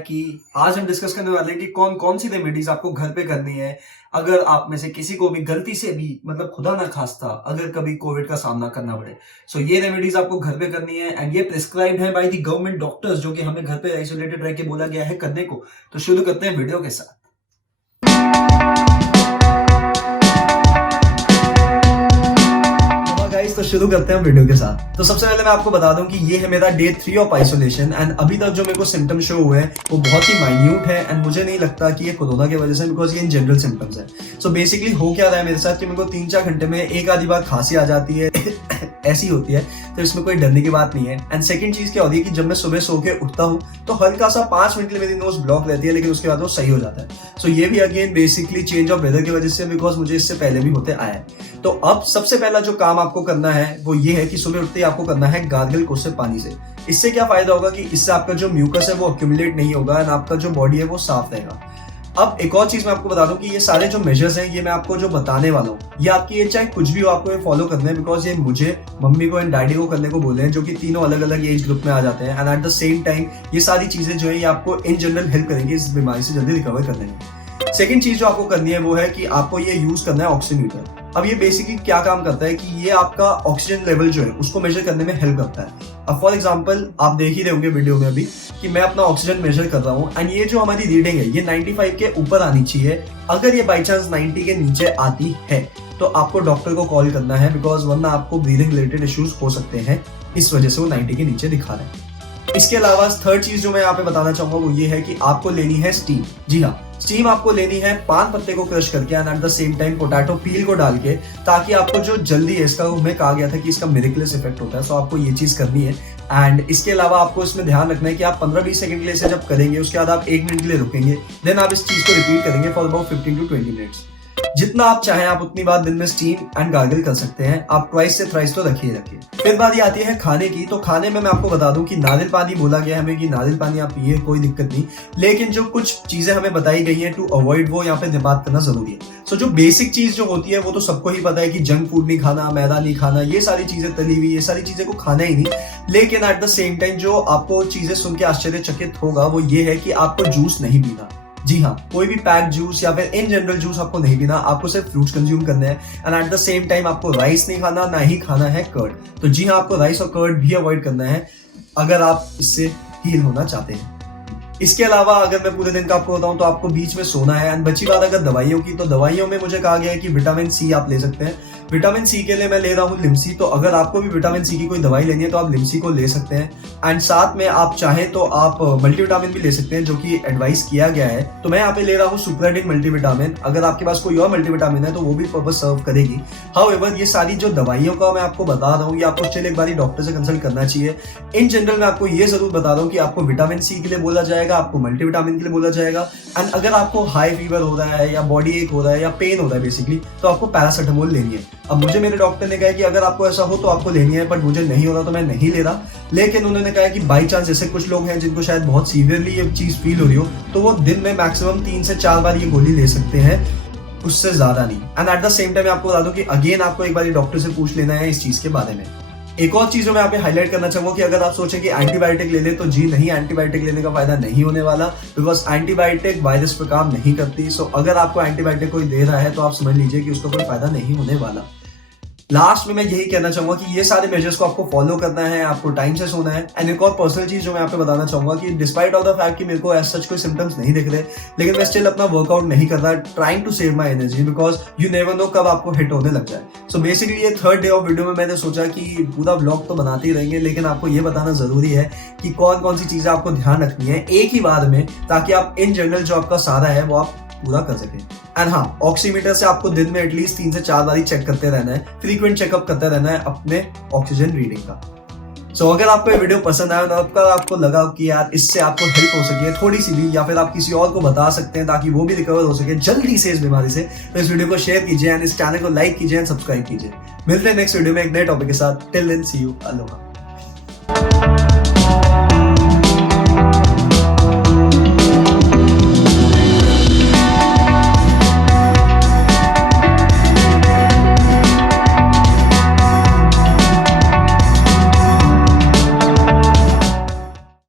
कि आज हम डिस्कस करने वाले हैं कि कौन कौन सी रेमेडीज आपको घर पे करनी है अगर आप में से किसी को भी गलती से भी मतलब खुदा ना खास्ता अगर कभी कोविड का सामना करना पड़े। सो ये रेमेडीज आपको घर पे करनी है एंड ये प्रिस्क्राइब्ड है बाय द गवर्नमेंट डॉक्टर्स, जो कि हमें घर पे आइसोलेटेड रह के बोला गया है करने को। तो शुरू करते हैं वीडियो के साथ। गाइस तो शुरू करते हैं वीडियो के साथ। तो सबसे पहले मैं आपको बता दूं कि ये है मेरा डे 3 ऑफ आइसोलेशन एंड अभी तक जो मेरे को सिम्टम शो हुए हैं वो बहुत ही माइन्यूट है एंड मुझे नहीं लगता कि ये कोरोना की वजह से, बिकॉज ये इन जनरल सिम्टम्स है। सो बेसिकली हो क्या रहा है मेरे साथ कि मेरे को 3-4 घंटे में एक आधी बार खांसी आ जाती है ऐसी होती है, तो इसमें कोई डरने की बात नहीं है। एंड सेकंड चीज क्या होती है कि जब मैं सुबह सो के उठता हूँ तो हल्का सा 5 मिनट के लिए मेरी नोज ब्लॉक रहती है, लेकिन उसके बाद वो सही हो जाता है। सो ये भी again basically change of weather की वजह से, बिकॉज मुझे इससे पहले भी होते आया है। तो अब सबसे पहला जो काम आपको करना है वो ये है कि सुबह उठते ही आपको करना है गार्गल कोसे पानी से। इससे क्या फायदा होगा कि इससे आपका जो म्यूकस है वो अक्यूमुलेट नहीं होगा एंड आपका जो बॉडी है वो साफ रहेगा। अब एक और चीज मैं आपको बता दूं कि ये सारे जो मेजर्स हैं ये मैं आपको जो बताने वाला हूँ ये आपकी एज चाहे कुछ भी हो आपको ये फॉलो करना है, बिकॉज ये मुझे, मम्मी को एंड डैडी को करने को बोले हैं, जो कि तीनों अलग अलग एज ग्रुप में आ जाते हैं। And at the same time ये सारी चीजें जो है ये आपको इन जनरल हेल्प करेंगी इस बीमारी से जल्दी रिकवर करने में। सेकंड चीज जो आपको करनी है वो है कि आपको ये यूज करना है ऑक्सीमीटर। अब ये बेसिकली क्या काम करता है कि ये आपका ऑक्सीजन लेवल जो है उसको मेजर करने में हेल्प करता है। अब फॉर एग्जांपल आप देख ही रहे होंगे वीडियो में अभी कि मैं अपना ऑक्सीजन मेजर कर रहा हूँ एंड ये जो हमारी रीडिंग है ये 95 के ऊपर आनी चाहिए। अगर ये बाई चांस 90 के नीचे आती है तो आपको डॉक्टर को कॉल करना है, बिकॉज वरना आपको ब्रीदिंग रिलेटेड इश्यूज हो सकते हैं, इस वजह से वो 90 के नीचे दिखा रहे हैं। इसके अलावा थर्ड चीज जो मैं यहाँ पे बताना चाहूंगा वो ये है कि आपको लेनी है स्टीम। जी हाँ, स्टीम आपको लेनी है पान पत्ते को क्रश करके and at the same time potato peel को डाल के, ताकि आपको जो जल्दी है, इसका मैं कहा गया था कि इसका मिरेकलेस इफेक्ट होता है, सो आपको ये चीज करनी है। एंड इसके अलावा आपको इसमें ध्यान रखना है कि आप 15-20 सेकंड के लिए इसे जब करेंगे उसके बाद आप 1 मिनट के लिए रुकेंगे, देन आप इस चीज को रिपीट करेंगे फॉर अबाउट 15 to 20 मिनट्स। जितना आप चाहें आप उतनी बार दिन में स्टीम एंड गार्गल कर सकते हैं। आप ट्वाइस से थ्राइस तो रखिए। फिर बारी आती है खाने की। तो खाने में मैं आपको बता दूं कि नारियल पानी बोला गया है हमें कि नारियल पानी आप पिए, कोई दिक्कत नहीं, लेकिन जो कुछ चीजें हमें बताई गई हैं टू अवॉइड, वो यहाँ पे बात करना जरूरी है। सो जो बेसिक चीज जो होती है वो तो सबको ही पता है कि जंक फूड नहीं खाना, मैदा नहीं खाना, ये सारी चीजें तली हुई, ये सारी चीजें को खाना ही नहीं। लेकिन एट द सेम टाइम जो आपको चीजें सुन के आश्चर्यचकित होगा वो ये है कि आपको जूस नहीं पीना। जी हाँ, कोई भी पैक जूस या फिर इन जनरल जूस आपको नहीं पीना, आपको सिर्फ फ्रूट्स कंज्यूम करने हैं। And at the same time आपको राइस नहीं खाना, ना ही खाना है कर्ड। तो जी हाँ, आपको राइस और कर्ड भी अवॉइड करना है अगर आप इससे हील होना चाहते हैं। इसके अलावा अगर मैं पूरे दिन का आपको बताऊं तो आपको बीच में सोना है। एंड बची बात अगर दवाइयों की, तो दवाइयों में मुझे कहा गया है कि विटामिन सी आप ले सकते हैं। विटामिन सी के लिए मैं ले रहा हूँ लिम्सी, तो अगर आपको भी विटामिन सी की कोई दवाई लेनी है तो आप लिम्सी को ले सकते हैं। एंड साथ में आप चाहें तो आप मल्टीविटामिन भी ले सकते हैं, जो कि एडवाइस किया गया है। तो मैं यहाँ पे ले रहा हूँ सुप्राडिन मल्टीविटामिन। अगर आपके पास कोई और मल्टीविटामिन है तो वो भी पर्पस सर्व करेगी। हाउएवर ये सारी जो दवाइयों का मैं आपको बता रहा हूँ ये आपको स्टिल एक बार डॉक्टर से कंसल्ट करना चाहिए। इन जनरल मैं आपको ये जरूर बता रहा हूँ कि आपको विटामिन सी के लिए बोला जाएगा, आपको मल्टीविटामिन के लिए बोला जाएगा। एंड अगर आपको हाई फीवर हो रहा है या बॉडी एक हो रहा है या पेन हो रहा है बेसिकली, तो आपको पैरासिटामोल लेनी है। अब मुझे मेरे डॉक्टर ने कहा कि अगर आपको ऐसा हो तो आपको लेनी है, बट मुझे नहीं हो रहा तो मैं नहीं ले रहा। लेकिन उन्होंने कहा कि बाई चांस जैसे कुछ लोग हैं जिनको शायद बहुत सीवियरली ये चीज फील हो रही हो, तो वो दिन में मैक्सिमम 3 से 4 बार ये गोली ले सकते हैं, उससे ज्यादा नहीं। And at the same time आपको बता दूं कि अगेन आपको एक बार डॉक्टर से पूछ लेना है इस चीज के बारे में। एक और चीज जो मैं यहाँ पे हाईलाइट करना चाहूंगा कि अगर आप सोचें कि एंटीबायोटिक ले ले, तो जी नहीं, एंटीबायोटिक लेने का फायदा नहीं होने वाला, बिकॉज एंटीबायोटिक वायरस पर काम नहीं करती। सो अगर आपको एंटीबायोटिक कोई दे रहा है तो आप समझ लीजिए कि उसका कोई फायदा नहीं होने वाला। लास्ट में मैं यही कहना चाहूंगा कि ये सारे मेजर्स को आपको फॉलो करना है, आपको टाइम से सोना है। एंड एक और पर्सनल चीज जो मैं यहाँ पे बताना चाहूंगा कि डिस्पाइट ऑफ द फैक्ट कि मेरे को ऐसा कोई सिम्टम्स नहीं दिख रहे, लेकिन मैं स्टिल अपना वर्कआउट नहीं कर रहा, trying to save my energy, because you never know कब आपको हिट होने लग जाए। सो बेसिकली ये थर्ड डे ऑफ वीडियो में मैंने सोचा कि पूरा ब्लॉग तो बनाते ही रहेंगे, लेकिन आपको ये बताना जरूरी है कि कौन कौन सी चीजें आपको ध्यान रखनी है एक ही बार में, ताकि आप इन जनरल जो आपका सारा है वो आप पूरा कर सके। एंड हाँ, ऑक्सीमीटर से आपको दिन में एटलीस्ट 3 से 4 बार चेक करते रहना है, फ्रीक्वेंट चेकअप करते रहना है अपने ऑक्सीजन रीडिंग का। सो अगर आपको ये वीडियो पसंद आया और आपको लगा कि यार इससे आपको हेल्प हो सके थोड़ी सी भी, या फिर आप किसी और को बता सकते हैं ताकि वो भी रिकवर हो सके जल्दी से इस बीमारी से, तो इस वीडियो को शेयर कीजिए एंड इस चैनल को लाइक कीजिए एंड सब्सक्राइब कीजिए। मिलते हैं नेक्स्ट वीडियो में एक नए टॉपिक के साथ। Till then see you, Aloha.